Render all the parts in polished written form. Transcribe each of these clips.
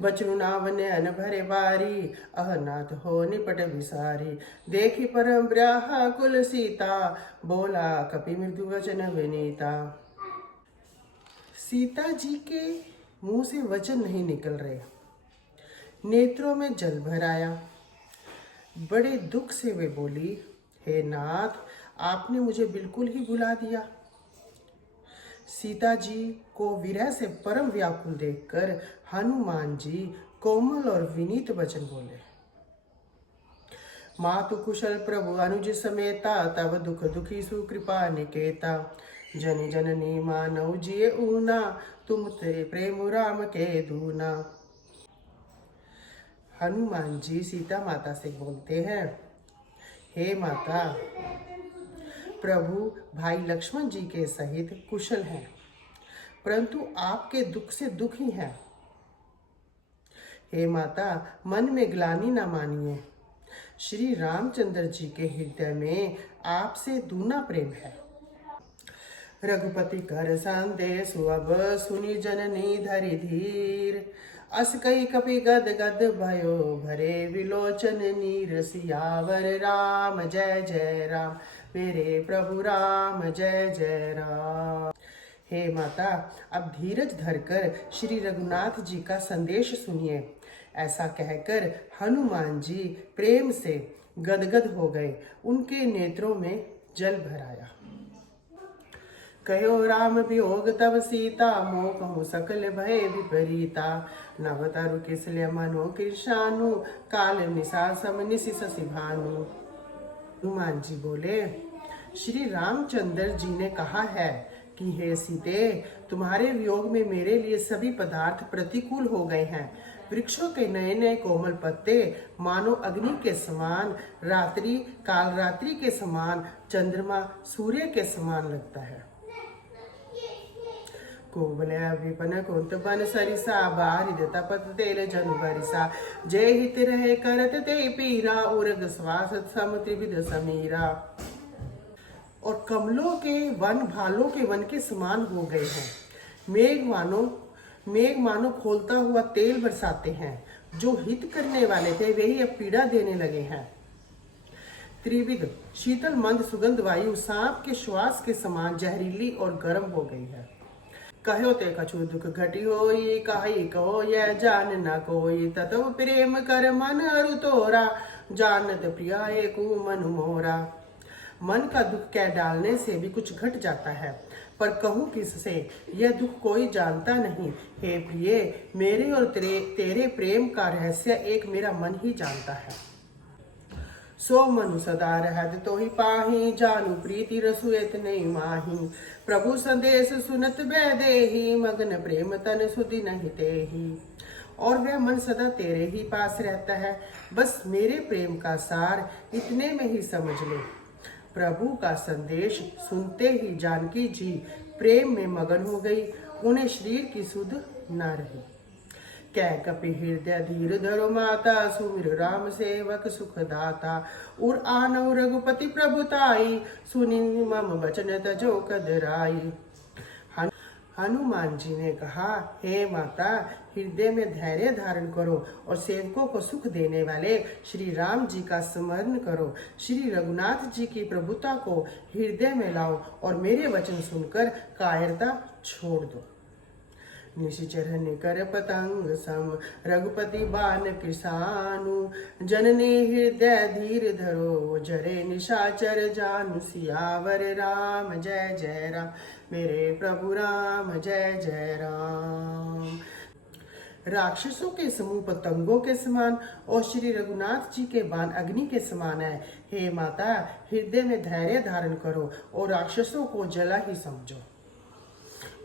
बचनु नाव नयन भरे बारी, अहनाथ हो निपट विसारी। देखी परम ब्याह कुल सीता, बोला कपि मृदु वचन विनीता। सीता जी के मुंह से वचन नहीं निकल रहे, नेत्रों में जल भर आया। बड़े दुख से वे बोली, हे नाथ, आपने मुझे बिल्कुल ही भुला दिया। सीता जी को विरह से परम व्याकुल देखकर हनुमान जी कोमल और विनीत वचन बोले, मातु कुशल प्रभु अनुज समेता, तब दुख दुखी सुकृपा निकेता। जन जननी मानव जिये ऊना, तुम तेरे प्रेम राम के दूना। हनुमान जी सीता माता से बोलते हैं, हे माता, प्रभु भाई लक्ष्मण जी के सहित कुशल हैं, परंतु आपके दुख से दुखी हैं। हे माता, मन में ग्लानि न मानिए, श्री रामचंद्र जी के हृदय में आपसे दूना प्रेम है। रघुपति कर संदेश अब सुनी जननी धरि धीर, अस कई कपि गद गद भयो, भरे विलोचन नीर। सियावर राम जय जय राम, मेरे प्रभु राम जय जय राम। हे माता, अब धीरज धरकर श्री रघुनाथ जी का संदेश सुनिए। ऐसा कहकर हनुमान जी प्रेम से गदगद हो गए, उनके नेत्रों में जल भर आया। कहो राम वियोग तब सीता, मोह कहूँ सकल भय विपरीता। नव तरु किसले मनो कृषानु, काल निशा सम निशि शशि भानु। हनुमान जी बोले, श्री रामचंद्र जी ने कहा है कि हे सीते, तुम्हारे वियोग में मेरे लिए सभी पदार्थ प्रतिकूल हो गए हैं। वृक्षों के नए नए कोमल पत्ते मानो अग्नि के समान, रात्रि काल रात्रि के समान, चंद्रमा सूर्य के समान लगता है। कोमल विपन कुंत बन सरिसा, बारिद तपत तेल जनु बरिसा। जय हित रहे करत ते पीरा, उर्ग श्वास सम त्रिविध समीरा। और कमलों के वन भालों के वन के समान हो गए हैं। मेघ मानो खोलता हुआ तेल बरसाते हैं। जो हित करने वाले थे वही अब पीड़ा देने लगे हैं। त्रिविध शीतल मंद सुगंध वायु सांप के श्वास के समान जहरीली और गर्म हो गई है। कहो ते कछु दुख घटी होई, कही कहो यह जान न कोई। ततो प्रेम कर मन अरु तोरा, जानत प्रिया एक मनु मोरा। मन का दुख कह डालने से भी कुछ घट जाता है, पर कहूँ किससे, यह दुख कोई जानता नहीं। हे प्रिय, मेरे और तेरे प्रेम का रहस्य एक मेरा मन ही जानता है। सो मनु सदा रहत तो ही पाही, जानू प्रीति रसुएत नहीं माही। प्रभु संदेश सुनत बैदेही, मगन प्रेम तन सुधि नहीं तेही। और वह मन सदा तेरे ही पास रहता है, बस मेरे प्रेम का सार इतने में ही समझ ले। प्रभु का संदेश सुनते ही जानकी जी प्रेम में मगन हो गई, उन्हें शरीर की सुध न रही। कै कपि हृदय धीर धरो माता, सुमिर राम सेवक सुख दाता। उर आनौ रघुपति प्रभुताई, सुनि मम बचन तजो कदराई। हनुमान जी ने कहा, हे माता, हृदय में धैर्य धारण करो और सेवकों को सुख देने वाले श्री राम जी का स्मरण करो। श्री रघुनाथ जी की प्रभुता को हृदय में लाओ और मेरे वचन सुनकर कायरता छोड़ दो। निशिचर निकर पतंग सम, रघुपति बान किसानु। जननी हृदय धीर धरो, जरे निशाचर जानु। सियावर राम जय जय राम, मेरे प्रभु राम जय जय राम। राक्षसों के समूह पतंगों के समान और श्री रघुनाथ जी के बाण अग्नि के समान है। हे माता, हृदय में धैर्य धारण करो और राक्षसों को जला ही समझो।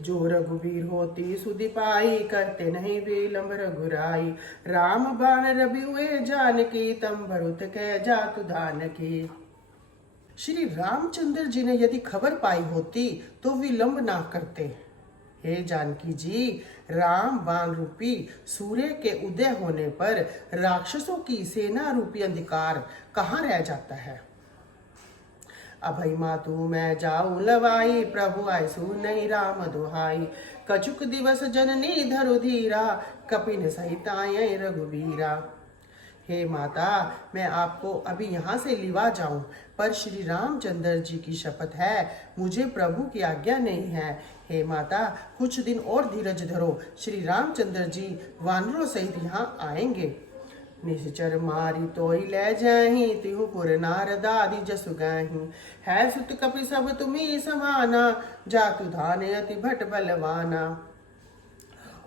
जो रघुवीर होती सुधि पाई, करते नहीं विलंब रघुराई। राम बाण रवि हुए जानकी, तम भरुत कह जातु धानकी। श्री रामचंद्र जी ने यदि खबर पाई होती तो विलंब ना करते। हे जानकी जी, राम बाण रूपी सूर्य के उदय होने पर राक्षसों की सेना रूपी अंधकार कहाँ रह जाता है। अभय मातु मैं जाऊं लवाई, प्रभु आयसु नहीं राम दुहाई। कछुक दिवस जननी धरु धीरा, कपिन सहित आये रघुबीरा। हे माता, मैं आपको अभी यहाँ से लिवा जाऊं, पर श्री रामचंद्र जी की शपथ है, मुझे प्रभु की आज्ञा नहीं है। हे माता, कुछ दिन और धीरज धरो, श्री रामचंद्र जी वानरों सहित यहाँ आएंगे। निश्चर मारी तो ही ले जाही, तिहुपुर नारद आदि जसु गाही। है सुत कपि सब तुम्ही समाना, जातु धाने अति भट बलवाना।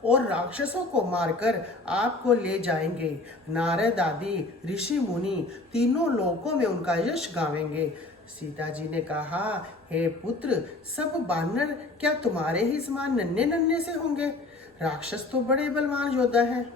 और राक्षसों को मारकर आपको ले जाएंगे। नारद आदि ऋषि मुनि तीनों लोकों में उनका यश गावेंगे। सीता जी ने कहा, हे पुत्र, सब बानर क्या तुम्हारे ही समान नन्हे नन्हे से होंगे? राक्षस तो बड़े बलवान योद्धा हैं।